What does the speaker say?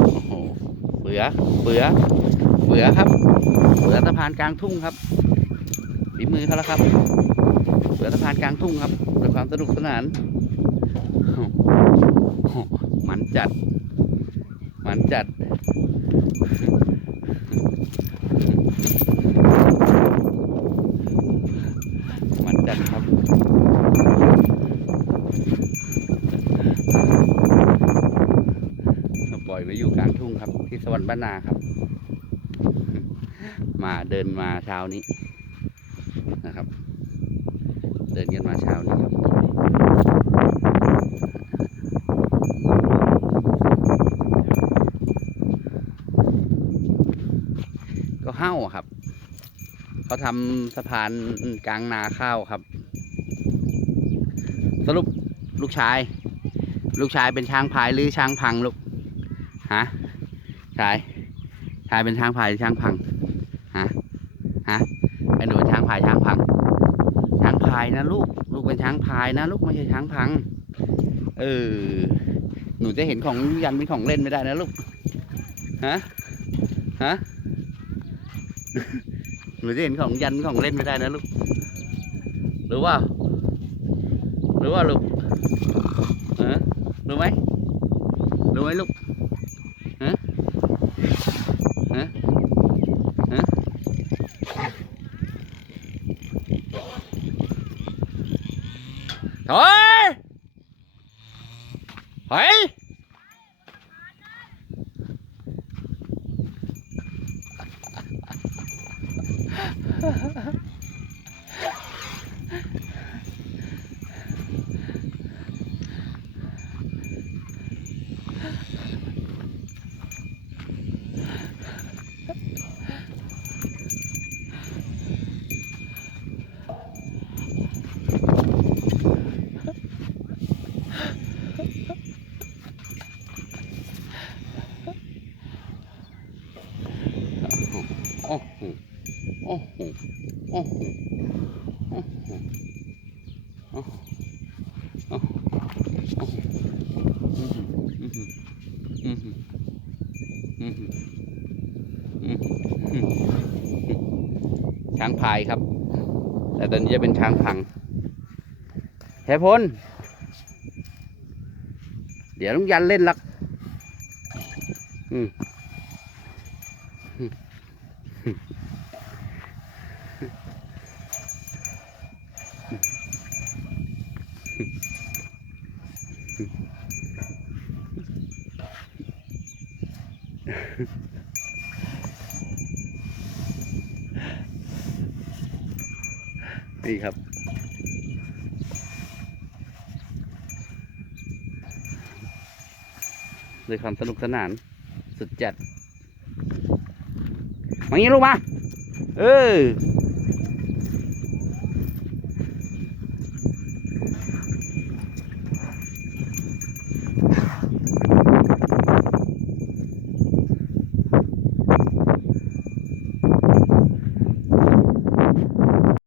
โอ้โหเบือเบือเบือครับเบือสะพานกลางทุ่งครับฝีมือเขาแล้วครับเบือสะพานกลางทุ่งครับด้วยความสนุกสนานโอ้โหมันจัด มันจัด มันจัดครับ ปล่อยไว้อยู่กลางทุ่ง ครับ ที่สวรรค์บ้านนาครับ มาเดินมาเช้านี้นะครับ เดินกันมาเช้านี้ครับก็เฮ้าครับ เขาทำสะพานกลางนาข้าวครับ สรุปลูกชาย ลูกชายเป็นช้างพายหรือช้างพังลูก ฮะ ชายชายเป็นช้างพายช้างพังฮะฮะไอ้หนูช้างพายช้างพัง ช้างพายนะลูก ลูกเป็นช้างพายนะลูกไม่ใช่ช้างพัง เออหนูจะเห็นของยันเป็นของเล่นไม่ได้นะลูกฮะฮะหนูจะเห็นของยันเป็นของเล่นไม่ได้นะลูกหรือว่าหรือว่าลูกฮะรู้ไหมรู้ไหมลูก ฮะ ฮะ ฮะ ถอยถอยโอ้โหโอ้โหโอ้โหโอ้โหโอ้โหโอ้โหโอ้โหอื้อหืออื้อหืออื้อหืออื้อหืออื้อหือช้างพายครับ แต่ตอนนี้จะเป็นช้างพังแทพลเดี๋ยวลุงยันเล่นลักอืม นี่ครับ ด้วยความสนุกสนานสุดจัด มางี้ลูกมา เออ